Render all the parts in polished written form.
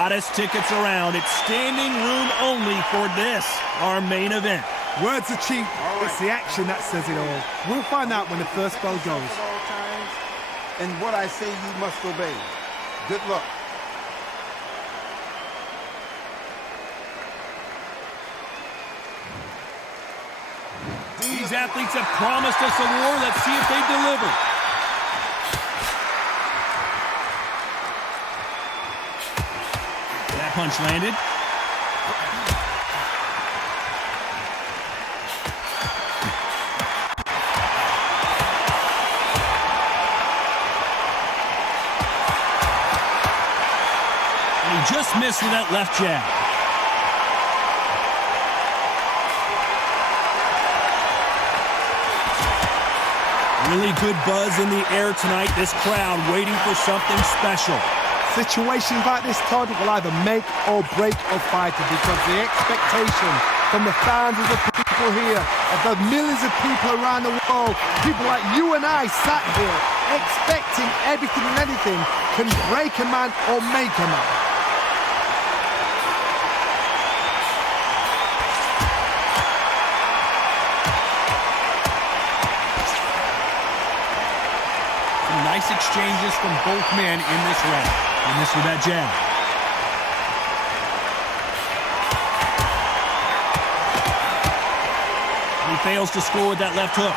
hottest tickets around. It's standing room only for this, our main event. Words are cheap. It's the action that says it all. We'll find out when the first bell goes. And what I say you must obey. Good luck. These athletes have promised us a war. Let's see if they deliver. That punch landed. And he just missed with that left jab. Really good buzz in the air tonight. This crowd waiting for something special. Situations like this, Todd, will either make or break a fighter because the expectation from the thousands of people here, of the millions of people around the world, people like you and I sat here expecting everything and anything can break a man or make a man. Nice exchanges from both men in this round. And this with that jab. He fails to score with that left hook.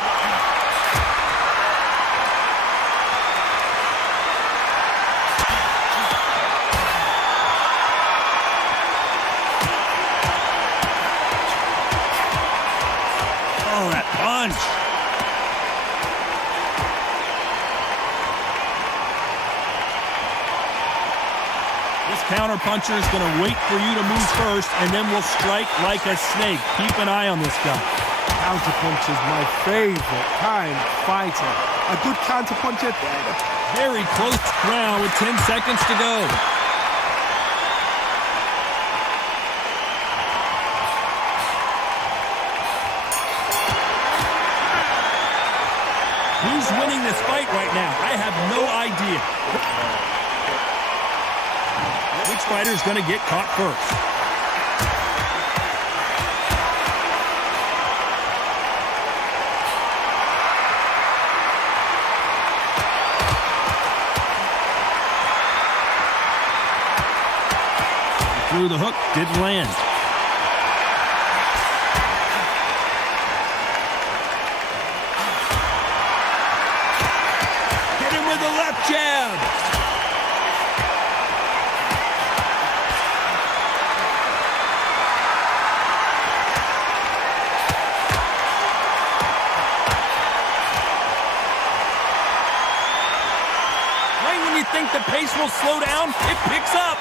Oh, that punch. Counter-puncher is going to wait for you to move first, and then will strike like a snake. Keep an eye on this guy. Counter-puncher is my favorite kind of fighter. A good counter-puncher. Very close round with 10 seconds to go. Who's winning this fight right now? I have no idea. Which fighter's going to get caught first? He threw the hook, didn't land. Hit him with the left jab. Think the pace will slow down, it picks up.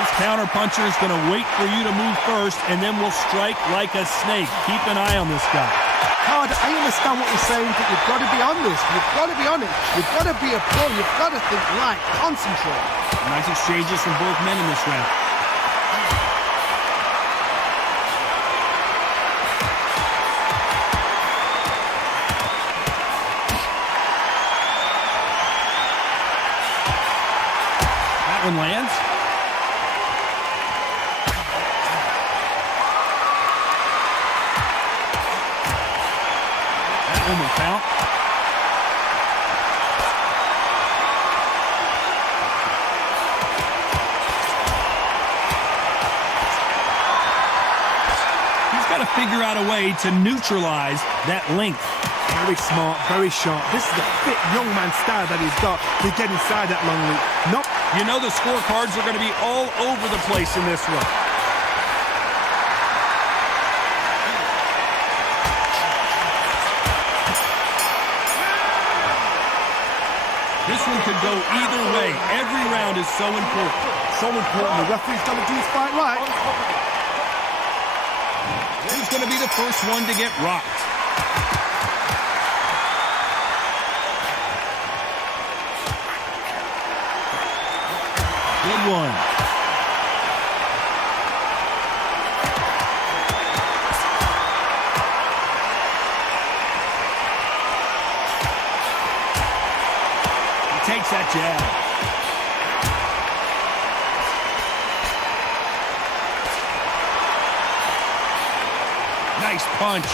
This counter-puncher is going to wait for you to move first, and then will strike like a snake. Keep an eye on this guy. Todd, I understand what you're saying, but you've got to be on this. You've got to be on it. You've got to be a pro. You've got to think right. Concentrate. Nice exchanges from both men in this round. One lands. That one will count. He's got to figure out a way to neutralize that length. Very smart, very sharp. This is the fit young man style that he's got to get inside that long leap. Nope. You know the scorecards are going to be all over the place in this one. This one could go either way. Every round is so important. So important. The referee's got to do his fight right. Who's going to be the first one to get rocked? Good one. jab. Nice punch.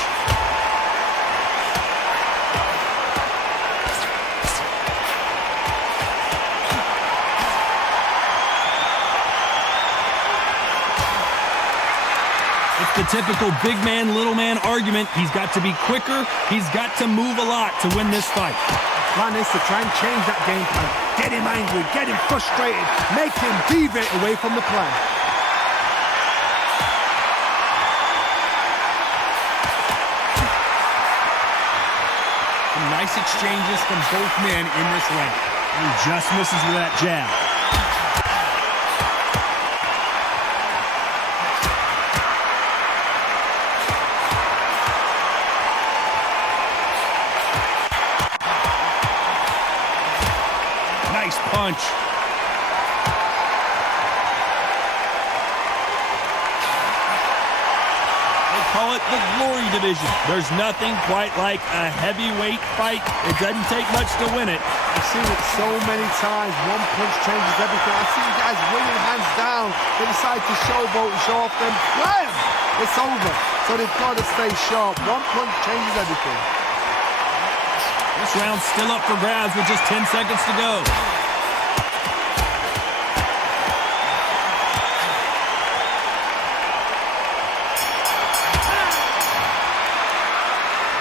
It's the typical big man, little man argument. He's got to be quicker. He's got to move a lot to win this fight. Plan is to try and change that game plan. Get him angry, get him frustrated, make him deviate away from the plan. Some nice exchanges from both men in this round. He just misses with that jab. Nice punch. They call it the glory division. There's nothing quite like a heavyweight fight. It doesn't take much to win it. I've seen it so many times. One punch changes everything. I've seen guys winning hands down. They decide to showboat and show off them. Blam! It's over. So they've got to stay sharp. One punch changes everything. This round's still up for grabs with just 10 seconds to go.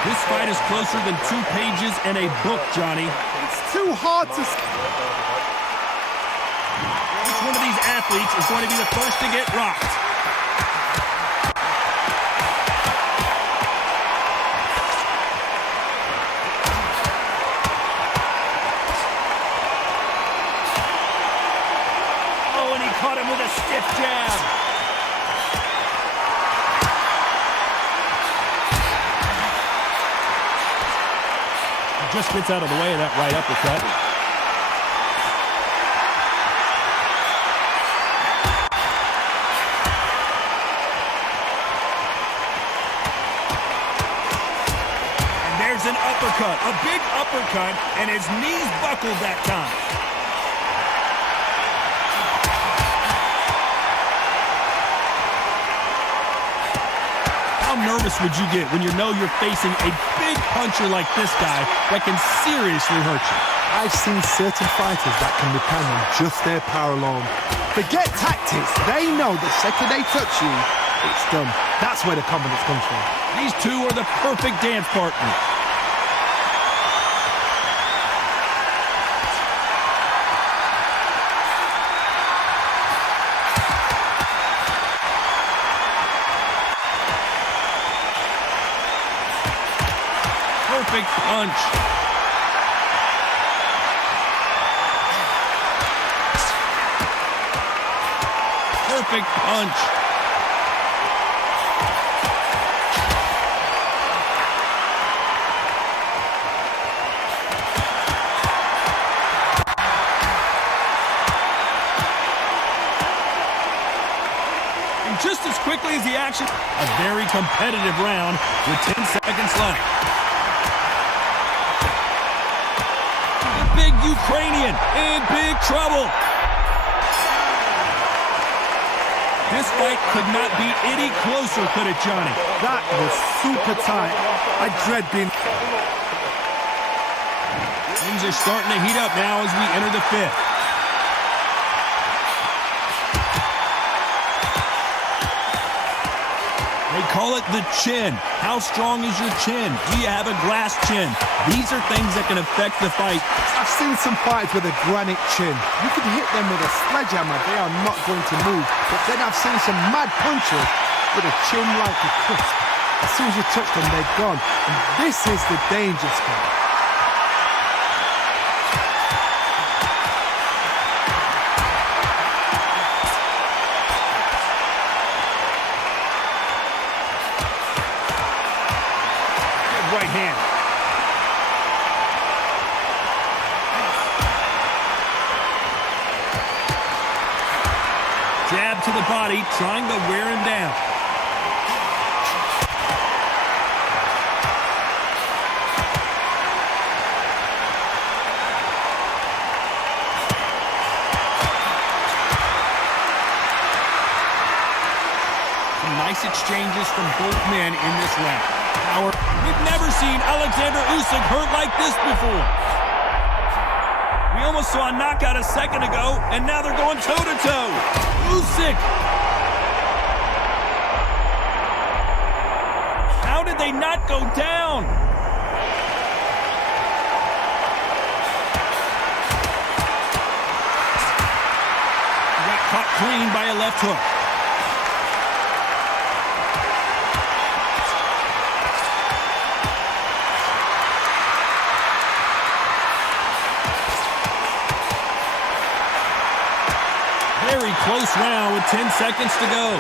This fight is closer than 2 pages in a book, Johnny. It's too hard to... Which one of these athletes is going to be the first to get rocked? Oh, and he caught him with a stiff jab. Just gets out of the way of that right uppercut. And there's an uppercut, a big uppercut, and his knees buckled that time. How nervous would you get when you know you're facing a big puncher like this guy that can seriously hurt you? I've seen certain fighters that can depend on just their power alone. Forget tactics. They know the second they touch you, it's done. That's where the confidence comes from. These two are the perfect dance partners. Perfect punch. Perfect punch. And just as quickly as the action, a very competitive round with 10 seconds left. Big Ukrainian in big trouble. This fight could not be any closer, could it, Johnny? That was super tight. I dread being... Things are starting to heat up now as we enter the 5th. They call it the chin. How strong is your chin? Do you have a glass chin? These are things that can affect the fight. I've seen some fighters with a granite chin. You can hit them with a sledgehammer. They are not going to move. But then I've seen some mad punchers with a chin like a crisp. As soon as you touch them, they're gone. And this is the danger spot. Right hand. Jab to the body, trying to wear him down. Some nice exchanges from both men in this round. Power. We've never seen Alexander Usyk hurt like this before. We almost saw a knockout a second ago, and now they're going toe-to-toe. Usyk. How did they not go down? He got caught clean by a left hook. Very close round with 10 seconds to go.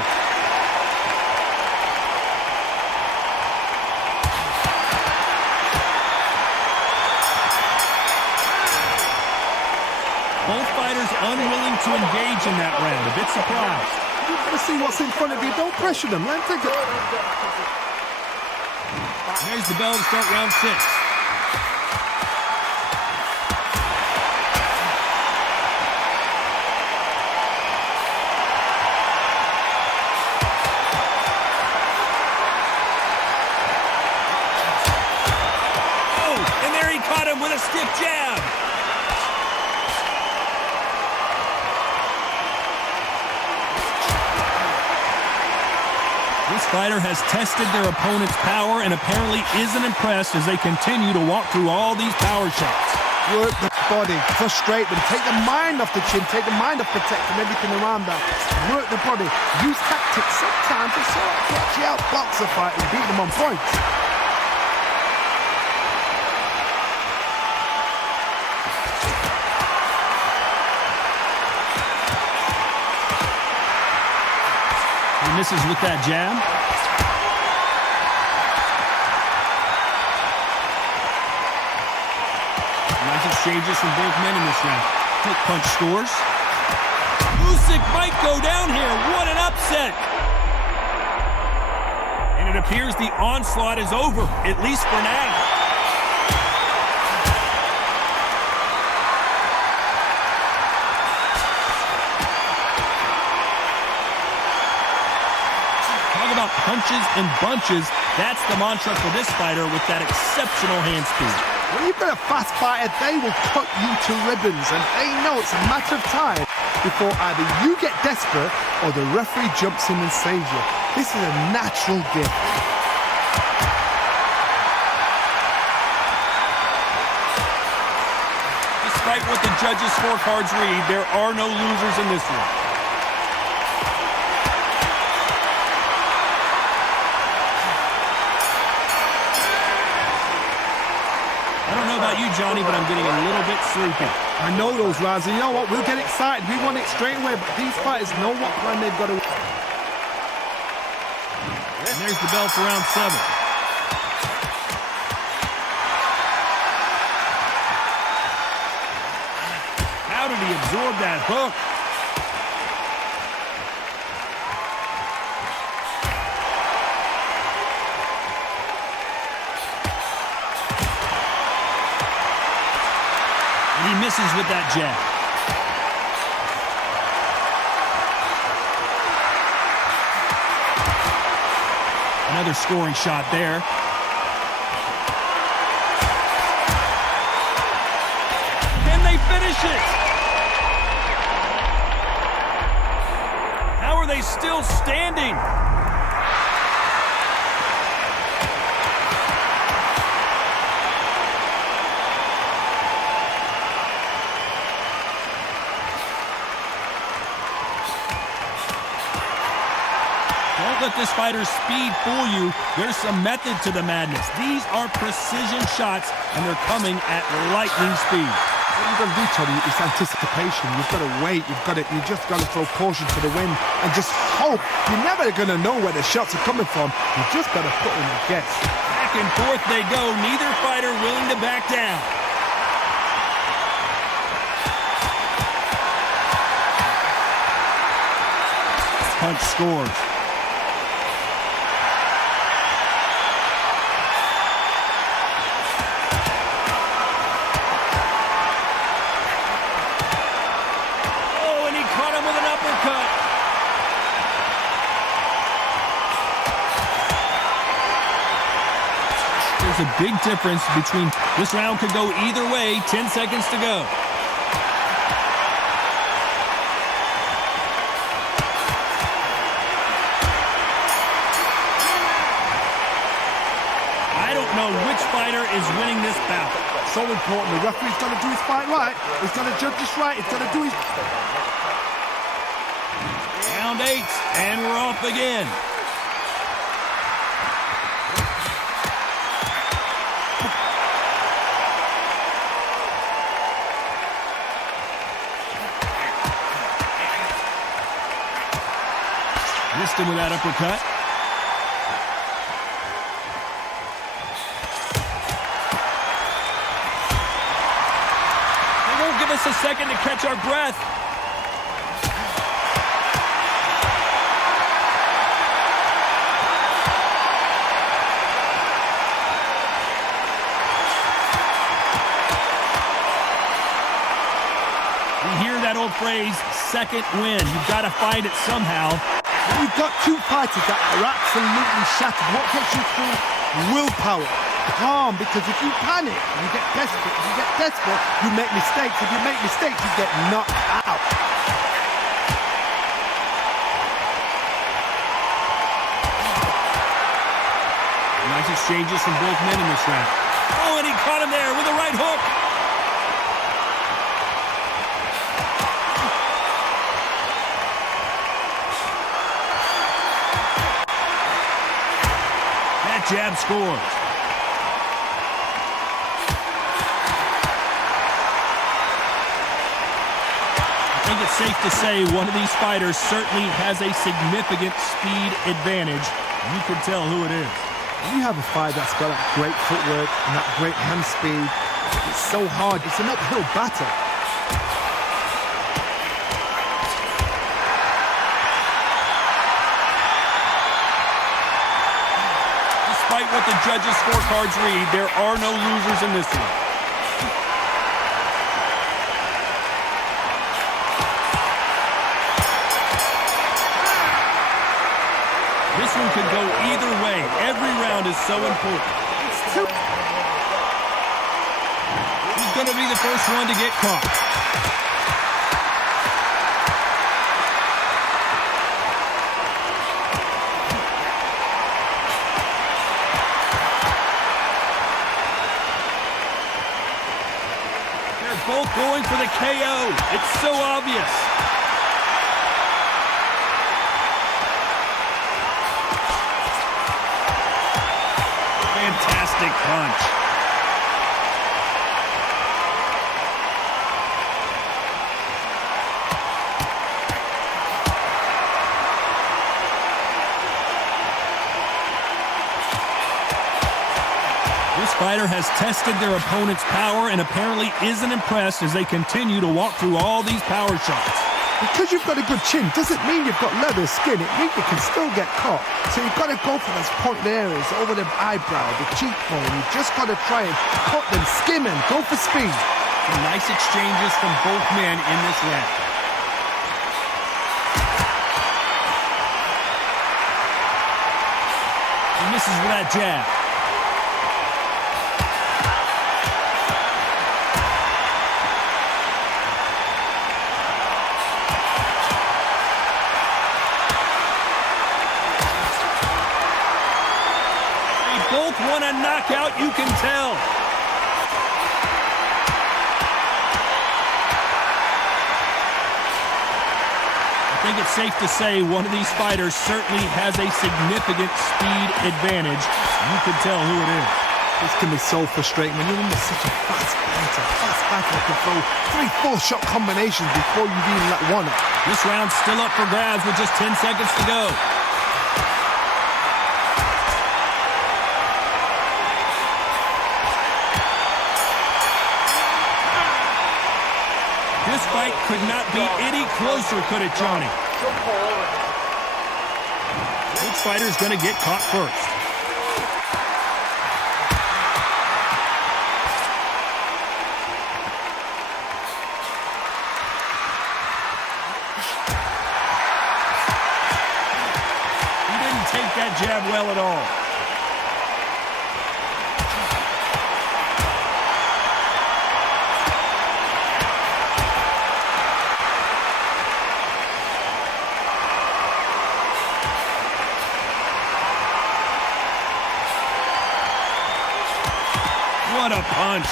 Both fighters unwilling to engage in that round. A bit surprised. You gotta see what's in front of you. Don't pressure them. Let them take it. There's the bell to start round 6. Caught him with a stiff jab. This fighter has tested their opponent's power and apparently isn't impressed as they continue to walk through all these power shots. Work the body, frustrate them, take the mind off the chin, take the mind off protecting everything around that. Work the body, use tactics sometimes to sort of catch you out, box a fight and beat them on points. He misses with that jab. Nice exchanges from both men in this round. Quick punch scores. Usyk might go down here. What an upset. And it appears the onslaught is over, at least for now. About punches and bunches, that's the mantra for this fighter with that exceptional hand speed. When you've got a fast fighter, they will cut you to ribbons, and they know it's a matter of time before either you get desperate or the referee jumps in and saves you. This is a natural gift. Despite what the judges' scorecards read, there are no losers in this one. I don't know about you, Johnny, but I'm getting a little bit sleepy. I know those rounds, and you know what? We'll get excited. We want it straight away, but these fighters know what plan they've got to win. And there's the bell for round 7. How did he absorb that hook? He misses with that jab. Another scoring shot there. Can they finish it? How are they still standing? Don't let this fighter's speed fool you. There's some method to the madness. These are precision shots, and they're coming at lightning speed. What you've got to do, Tony, is anticipation. You've got to wait. You just got to throw caution to the wind and just hope. You're never going to know where the shots are coming from. You just got to put in a guess. Back and forth they go. Neither fighter willing to back down. Punch scores. There's a big difference between this round could go either way. 10 seconds to go. I don't know which fighter is winning this bout. So important. The referee's got to do his fight right. He's got to judge this right. He's got to do his... Round 8, and we're off again. Missed him with that uppercut. They won't give us a second to catch our breath. We hear that old phrase, second win. You've got to find it somehow. You've got two fighters that are absolutely shattered. What gets you through? Willpower. Calm, because if you panic, you get desperate. If you get desperate, you make mistakes. If you make mistakes, you get knocked out. Nice exchanges from both men in this round. Oh, and he caught him there with a right hook. That jab scores. I think it's safe to say one of these fighters certainly has a significant speed advantage. You can tell who it is. You have a fighter that's got that great footwork and that great hand speed. It's so hard. It's an uphill battle. Despite what the judges' scorecards read, there are no losers in this one. This one could go either way. Every round is so important. He's going to be the first one to get caught. They're both going for the KO. It's so obvious. Fantastic punch. This fighter has tested their opponent's power and apparently isn't impressed as they continue to walk through all these power shots. Because you've got a good chin doesn't mean you've got leather skin. It means you can still get caught. So you've got to go for those point areas over the eyebrow, the cheekbone. You've just got to try and cut them, skim them, go for speed. Some nice exchanges from both men in this round. He misses with that jab. Both want a knockout, you can tell. I think it's safe to say one of these fighters certainly has a significant speed advantage. You can tell who it is. This can be so frustrating when you're under such a fast fighter that can throw 3-4 shot combinations before you've even let one up. This round's still up for grabs with just 10 seconds to go. This fight could not be any closer, could it, Johnny? Which fighter's going to get caught first? He didn't take that jab well at all. What a punch.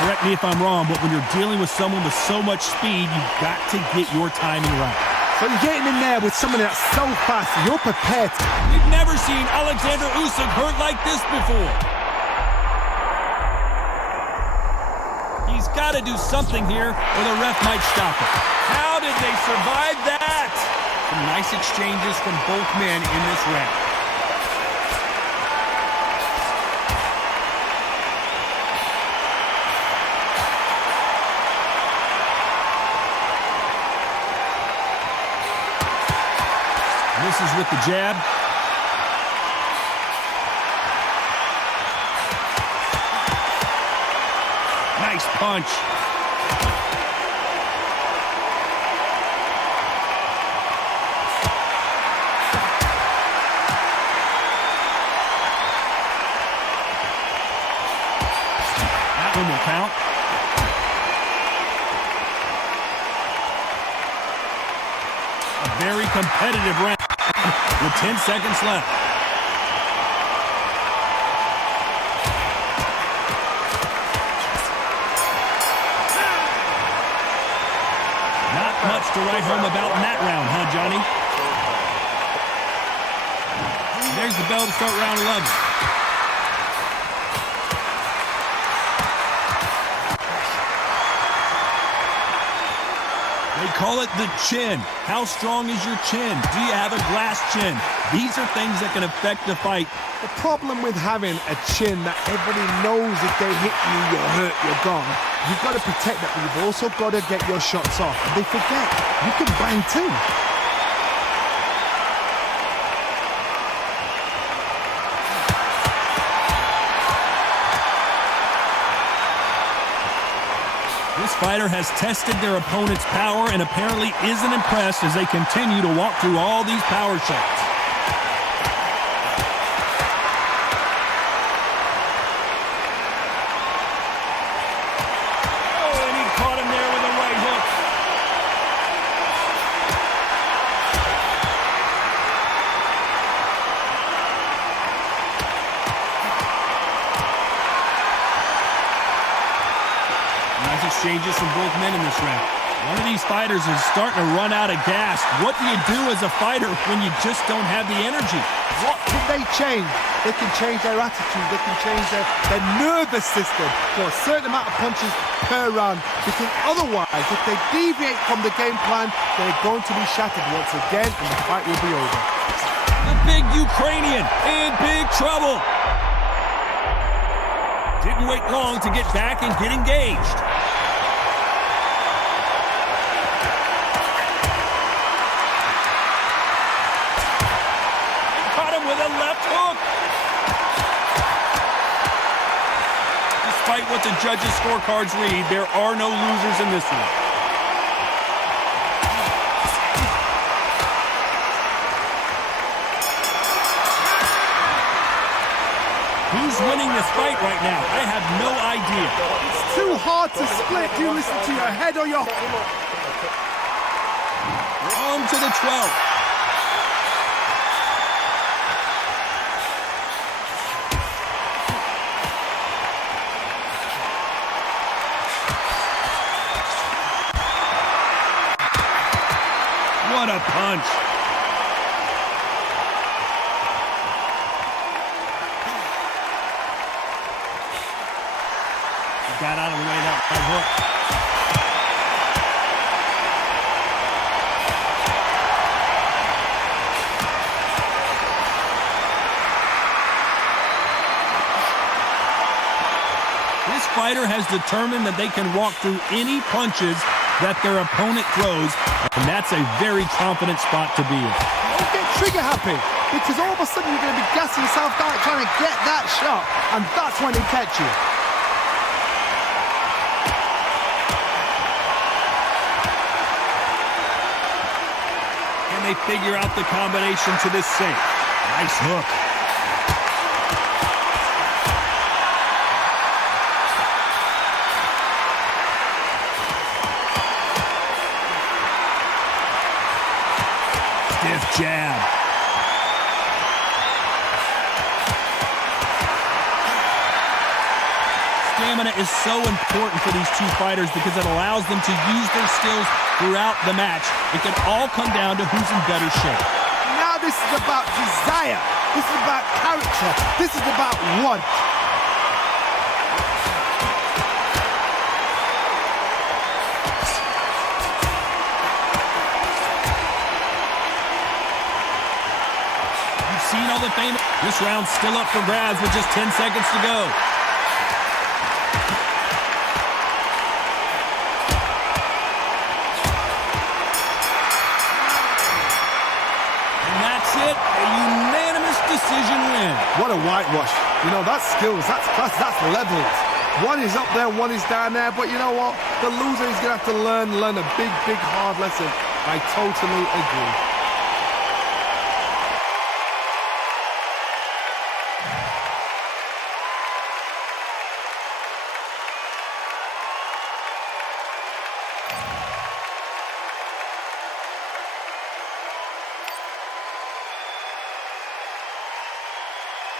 Correct me if I'm wrong, but when you're dealing with someone with so much speed, you've got to get your timing right. So you're getting in there with someone that's so fast, you're prepared. We've never seen Alexander Usyk hurt like this before. He's got to do something here, or the ref might stop it. How did they survive that? Some nice exchanges from both men in this round. Misses with the jab. Nice punch. That one will count. A very competitive round with 10 seconds left. Not much to write home about in that round, huh, Johnny? There's the bell to start round 11. They call it the chin. How strong is your chin? Do you have a glass chin? These are things that can affect the fight. The problem with having a chin that everybody knows if they hit you, you're hurt, you're gone. You've got to protect that, but you've also got to get your shots off. And they forget, you can bang too. This fighter has tested their opponent's power and apparently isn't impressed as they continue to walk through all these power shots. Oh, and he caught him there with a right hook. Nice exchanges from both men in this round. One of these fighters is starting to run out of gas. What do you do as a fighter when you just don't have the energy? What can they change? They can change their attitude. They can change their nervous system for a certain amount of punches per round. Because otherwise, if they deviate from the game plan, they're going to be shattered once again and the fight will be over. The big Ukrainian in big trouble. Didn't wait long to get back and get engaged. With a left hook. Despite what the judges' scorecards read, there are no losers in this one. Who's winning this fight right now? I have no idea. It's too hard to split. Do you listen to your head or your... On to the 12th. What a punch. He got out of the way of that right hook. This fighter has determined that they can walk through any punches that their opponent throws, and that's a very confident spot to be in. Don't get trigger happy, because all of a sudden you're going to be gassing yourself down trying to get that shot, and that's when he catch you. Can they figure out the combination to this sink? Nice hook. Stiff jab. Stamina is so important for these two fighters because it allows them to use their skills throughout the match. It can all come down to who's in better shape. Now this is about desire. This is about character. This is about want. You've seen all the famous. This round's still up for grabs with just 10 seconds to go. It, a unanimous decision win. What a whitewash. You know, that's skills, that's class, that's levels. One is up there, one is down there, but you know what? The loser is going to have to learn a big, hard lesson. I totally agree.